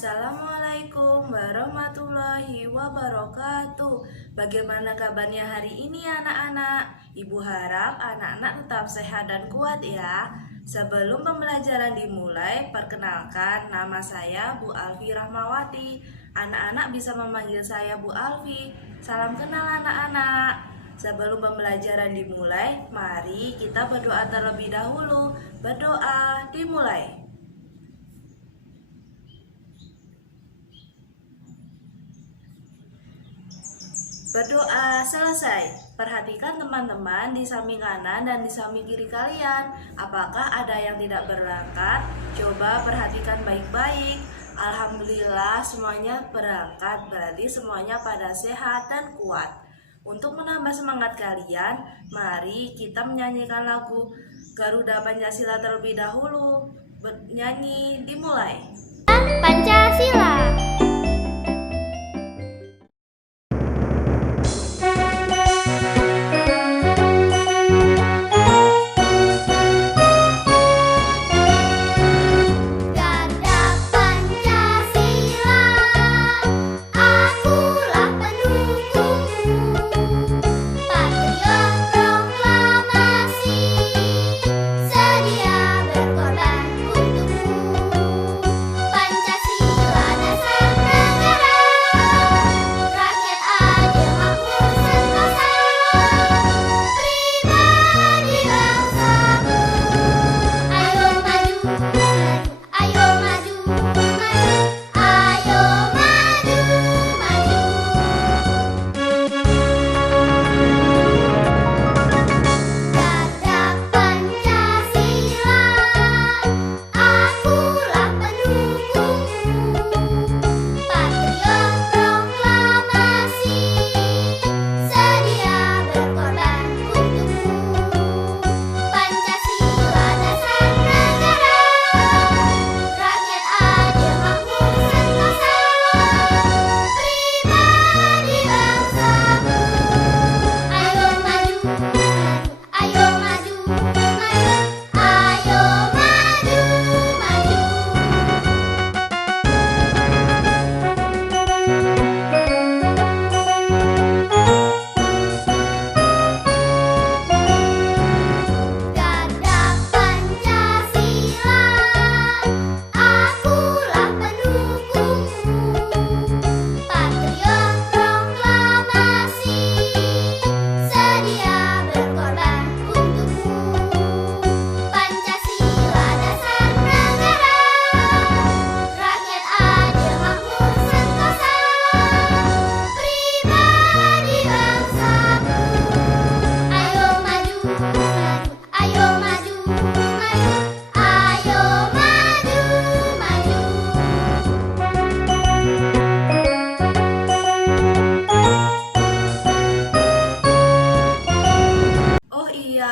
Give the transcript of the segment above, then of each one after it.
Assalamualaikum warahmatullahi wabarakatuh. Bagaimana kabarnya hari ini anak-anak? Ibu harap anak-anak tetap sehat dan kuat ya. Sebelum pembelajaran dimulai, perkenalkan nama saya Bu Alfi Rahmawati. Anak-anak bisa memanggil saya Bu Alfi. Salam kenal anak-anak. Sebelum pembelajaran dimulai, mari kita berdoa terlebih dahulu. Berdoa dimulai. Berdoa selesai. Perhatikan teman-teman di samping kanan dan di samping kiri kalian. Apakah ada yang tidak berangkat? Coba perhatikan baik-baik. Alhamdulillah semuanya berangkat, berarti semuanya pada sehat dan kuat. Untuk menambah semangat kalian, mari kita menyanyikan lagu Garuda Pancasila terlebih dahulu. Bernyanyi dimulai. Pancasila.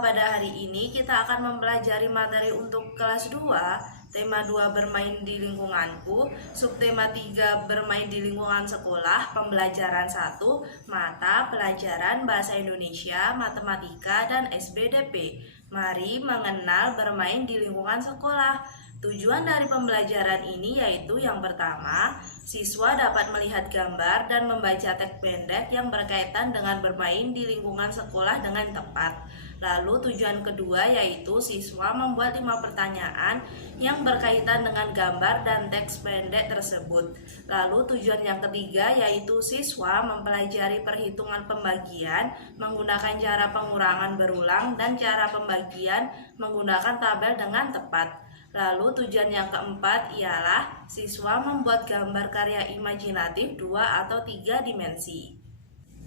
Pada hari ini kita akan mempelajari materi untuk kelas 2, tema 2 bermain di lingkunganku, subtema 3 bermain di lingkungan sekolah, pembelajaran 1, mata pelajaran bahasa Indonesia, matematika, dan SBDP. Mari mengenal bermain di lingkungan sekolah. Tujuan dari pembelajaran ini yaitu yang pertama, siswa dapat melihat gambar dan membaca teks pendek yang berkaitan dengan bermain di lingkungan sekolah dengan tepat. Lalu tujuan kedua yaitu siswa membuat 5 pertanyaan yang berkaitan dengan gambar dan teks pendek tersebut. Lalu tujuan yang ketiga yaitu siswa mempelajari perhitungan pembagian menggunakan cara pengurangan berulang dan cara pembagian menggunakan tabel dengan tepat. Lalu tujuan yang keempat ialah siswa membuat gambar karya imajinatif 2 atau 3 dimensi.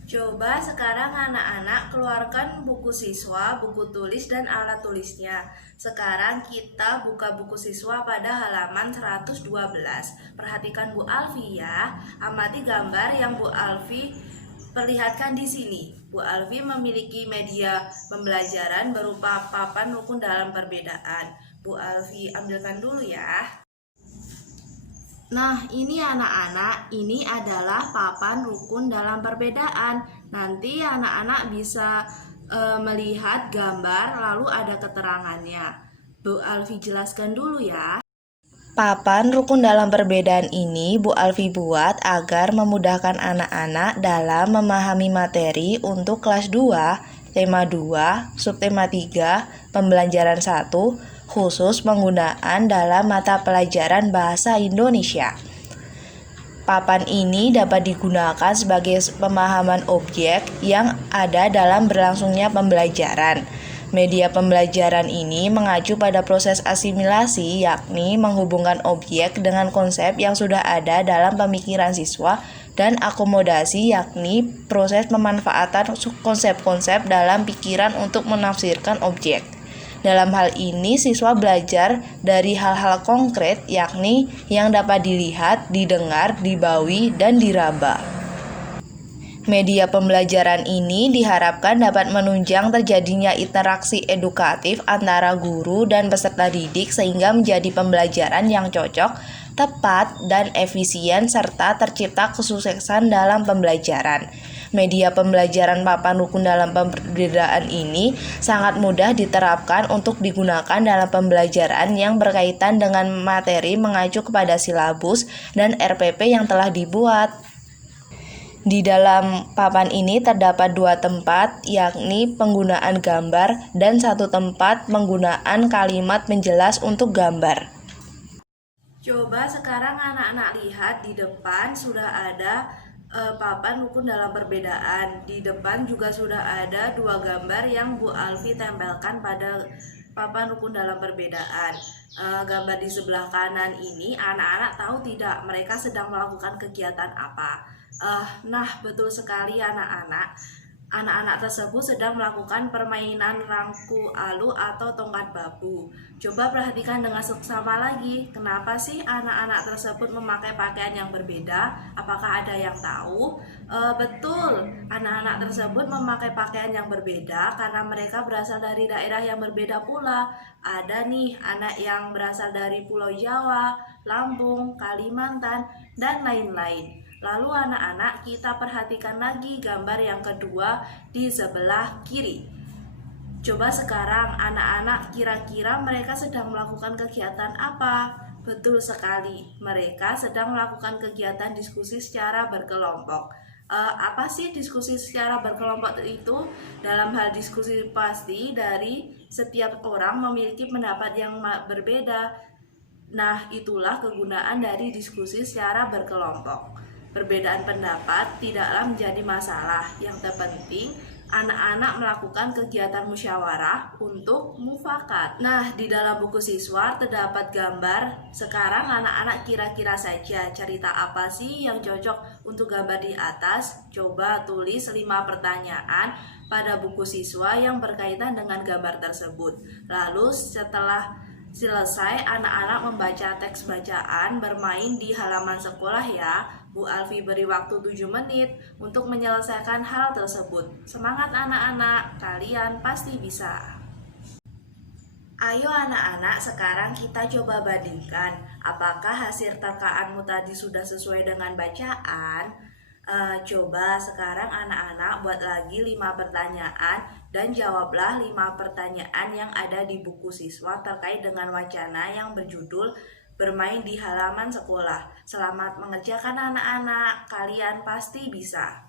Coba sekarang anak-anak keluarkan buku siswa, buku tulis, dan alat tulisnya. Sekarang kita buka buku siswa pada halaman 112. Perhatikan Bu Alfi ya, amati gambar yang Bu Alfi perlihatkan di sini. Bu Alfi memiliki media pembelajaran berupa papan rukun dalam perbedaan. Bu Alfi ambilkan dulu ya. Nah, ini anak-anak, ini adalah papan rukun dalam perbedaan. Nanti anak-anak bisa melihat gambar lalu ada keterangannya. Bu Alfi jelaskan dulu ya. Papan rukun dalam perbedaan ini Bu Alfi buat agar memudahkan anak-anak dalam memahami materi untuk kelas 2, tema 2, subtema 3, pembelajaran 1, khusus penggunaan dalam mata pelajaran Bahasa Indonesia. Papan ini dapat digunakan sebagai pemahaman objek yang ada dalam berlangsungnya pembelajaran. Media pembelajaran ini mengacu pada proses asimilasi, yakni menghubungkan objek dengan konsep yang sudah ada dalam pemikiran siswa, dan akomodasi, yakni proses pemanfaatan konsep-konsep dalam pikiran untuk menafsirkan objek. Dalam hal ini, siswa belajar dari hal-hal konkret, yakni yang dapat dilihat, didengar, dibawi, dan diraba. Media pembelajaran ini diharapkan dapat menunjang terjadinya interaksi edukatif antara guru dan peserta didik sehingga menjadi pembelajaran yang cocok, tepat, dan efisien serta tercipta kesuksesan dalam pembelajaran. Media pembelajaran papan rukun dalam perbedaan ini sangat mudah diterapkan untuk digunakan dalam pembelajaran yang berkaitan dengan materi mengacu kepada silabus dan RPP yang telah dibuat. Di dalam papan ini terdapat 2 tempat, yakni penggunaan gambar dan 1 tempat penggunaan kalimat penjelas untuk gambar. Coba sekarang anak-anak lihat di depan sudah ada papan rukun dalam perbedaan. Di depan juga sudah ada 2 gambar yang Bu Alfi tempelkan pada papan rukun dalam perbedaan. Gambar di sebelah kanan ini anak-anak tahu tidak mereka sedang melakukan kegiatan apa? Nah, betul sekali anak-anak. Anak-anak tersebut sedang melakukan permainan rangku alu atau tongkat bambu. Coba perhatikan dengan seksama lagi, kenapa sih anak-anak tersebut memakai pakaian yang berbeda? Apakah ada yang tahu? Betul, anak-anak tersebut memakai pakaian yang berbeda karena mereka berasal dari daerah yang berbeda pula. Ada nih anak yang berasal dari Pulau Jawa, Lampung, Kalimantan, dan lain-lain. Lalu anak-anak, kita perhatikan lagi gambar yang kedua di sebelah kiri. Coba sekarang anak-anak kira-kira mereka sedang melakukan kegiatan apa? Betul sekali, mereka sedang melakukan kegiatan diskusi secara berkelompok. Apa sih diskusi secara berkelompok itu? Dalam hal diskusi pasti dari setiap orang memiliki pendapat yang berbeda. Nah, itulah kegunaan dari diskusi secara berkelompok. Perbedaan pendapat tidaklah menjadi masalah. Yang terpenting, anak-anak melakukan kegiatan musyawarah untuk mufakat. Nah, di dalam buku siswa terdapat gambar. Sekarang anak-anak kira-kira saja cerita apa sih yang cocok untuk gambar di atas. Coba tulis 5 pertanyaan pada buku siswa yang berkaitan dengan gambar tersebut. Lalu setelah selesai, anak-anak membaca teks bacaan bermain di halaman sekolah ya. Bu Alfi beri waktu 7 menit untuk menyelesaikan hal tersebut. Semangat anak-anak, kalian pasti bisa. Ayo anak-anak, sekarang kita coba bandingkan. Apakah hasil terkaanmu tadi sudah sesuai dengan bacaan? Coba sekarang anak-anak buat lagi 5 pertanyaan dan jawablah 5 pertanyaan yang ada di buku siswa terkait dengan wacana yang berjudul bermain di halaman sekolah. Selamat mengerjakan anak-anak, kalian pasti bisa.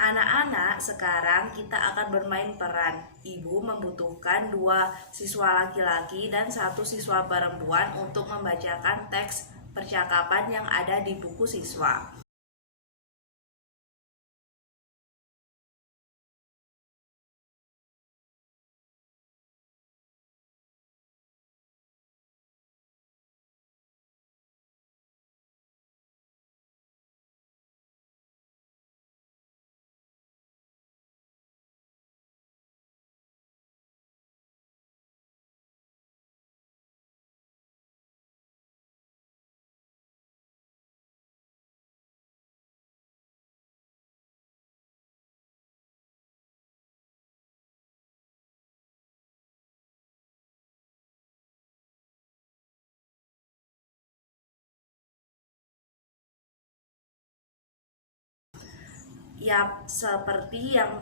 Anak-anak, sekarang kita akan bermain peran. Ibu membutuhkan 2 siswa laki-laki dan 1 siswa perempuan untuk membacakan teks percakapan yang ada di buku siswa. Yap, seperti yang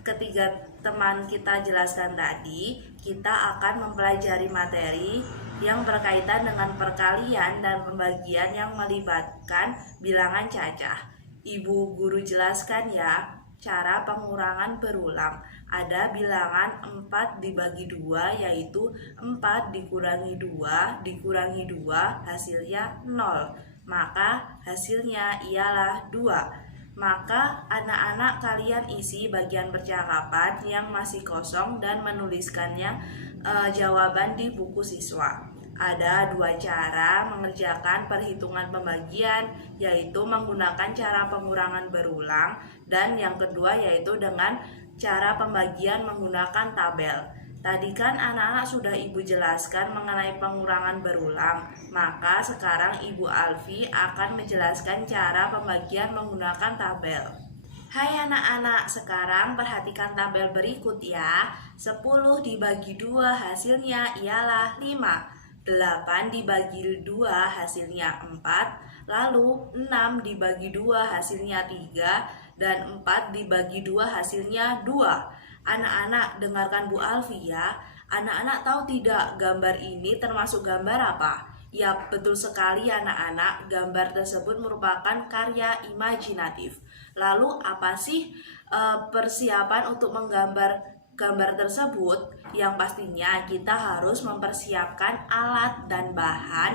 ketiga teman kita jelaskan tadi, kita akan mempelajari materi yang berkaitan dengan perkalian dan pembagian yang melibatkan bilangan cacah. Ibu guru jelaskan ya cara pengurangan berulang. Ada bilangan 4 dibagi 2, yaitu 4 dikurangi 2 dikurangi 2 hasilnya 0. Maka hasilnya ialah 2. Maka anak-anak kalian isi bagian percakapan yang masih kosong dan menuliskannya jawaban di buku siswa. Ada 2 cara mengerjakan perhitungan pembagian, yaitu menggunakan cara pengurangan berulang, dan yang kedua yaitu dengan cara pembagian menggunakan tabel. Tadi kan anak-anak sudah ibu jelaskan mengenai pengurangan berulang, maka sekarang ibu Alfi akan menjelaskan cara pembagian menggunakan tabel. Hai anak-anak, sekarang perhatikan tabel berikut ya. 10 dibagi 2 hasilnya ialah 5. 8 dibagi 2 hasilnya 4. Lalu 6 dibagi 2 hasilnya 3. Dan 4 dibagi 2 hasilnya 2. Anak-anak dengarkan Bu Alfi ya. Anak-anak tahu tidak gambar ini termasuk gambar apa? Ya, betul sekali anak-anak, gambar tersebut merupakan karya imajinatif. Lalu apa sih persiapan untuk menggambar gambar tersebut? Yang pastinya kita harus mempersiapkan alat dan bahan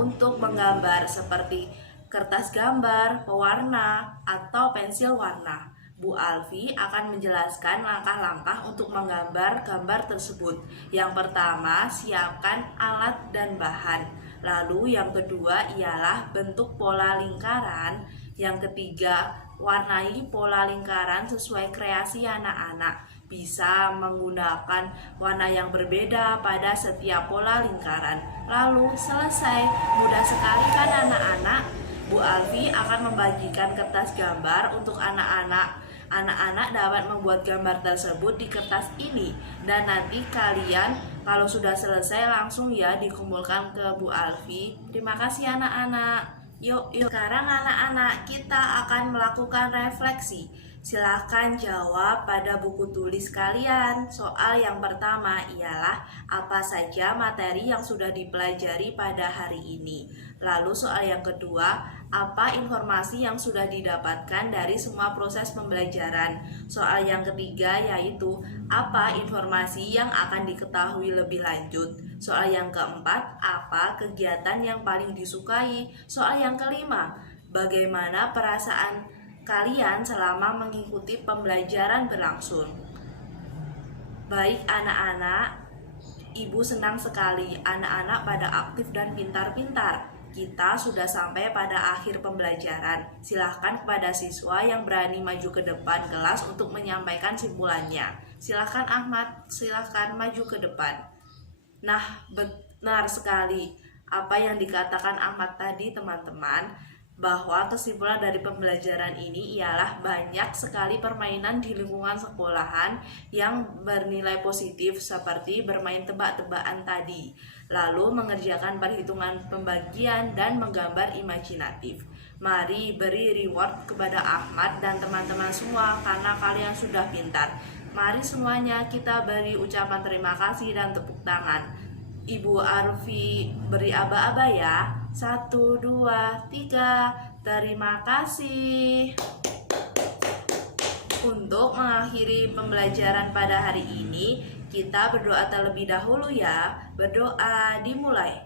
untuk menggambar seperti kertas gambar, pewarna, atau pensil warna. Bu Alfi akan menjelaskan langkah-langkah untuk menggambar gambar tersebut. Yang pertama, siapkan alat dan bahan. Lalu yang kedua ialah bentuk pola lingkaran. Yang ketiga, warnai pola lingkaran sesuai kreasi anak-anak. Bisa menggunakan warna yang berbeda pada setiap pola lingkaran. Lalu selesai. Mudah sekali kan anak-anak? Bu Alfi akan membagikan kertas gambar untuk anak-anak. Anak-anak dapat membuat gambar tersebut di kertas ini. Dan nanti kalian kalau sudah selesai langsung ya dikumpulkan ke Bu Alfi. Terima kasih anak-anak. Yuk. Sekarang anak-anak kita akan melakukan refleksi. Silahkan jawab pada buku tulis kalian. Soal yang pertama ialah apa saja materi yang sudah dipelajari pada hari ini. Lalu soal yang kedua, apa informasi yang sudah didapatkan dari semua proses pembelajaran. Soal yang ketiga yaitu apa informasi yang akan diketahui lebih lanjut. Soal yang keempat, apa kegiatan yang paling disukai. Soal yang kelima, bagaimana perasaan kalian selama mengikuti pembelajaran berlangsung. Baik anak-anak, ibu senang sekali anak-anak pada aktif dan pintar-pintar. Kita sudah sampai pada akhir pembelajaran. Silahkan kepada siswa yang berani maju ke depan kelas untuk menyampaikan simpulannya. Silahkan Ahmad, silahkan maju ke depan. Nah, benar sekali apa yang dikatakan Ahmad tadi teman-teman, bahwa kesimpulan dari pembelajaran ini ialah banyak sekali permainan di lingkungan sekolahan yang bernilai positif seperti bermain tebak-tebakan tadi, lalu mengerjakan perhitungan pembagian dan menggambar imajinatif. Mari beri reward kepada Ahmad dan teman-teman semua karena kalian sudah pintar. Mari semuanya kita beri ucapan terima kasih dan tepuk tangan. Ibu Alfi beri aba-aba ya. 1, 2, 3. Terima kasih. Untuk mengakhiri pembelajaran pada hari ini, kita berdoa terlebih dahulu ya. Berdoa dimulai.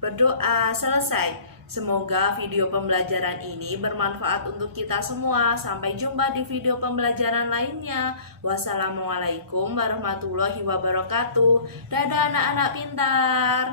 Berdoa selesai. Semoga video pembelajaran ini bermanfaat untuk kita semua. Sampai jumpa di video pembelajaran lainnya. Wassalamualaikum warahmatullahi wabarakatuh. Dadah anak-anak pintar.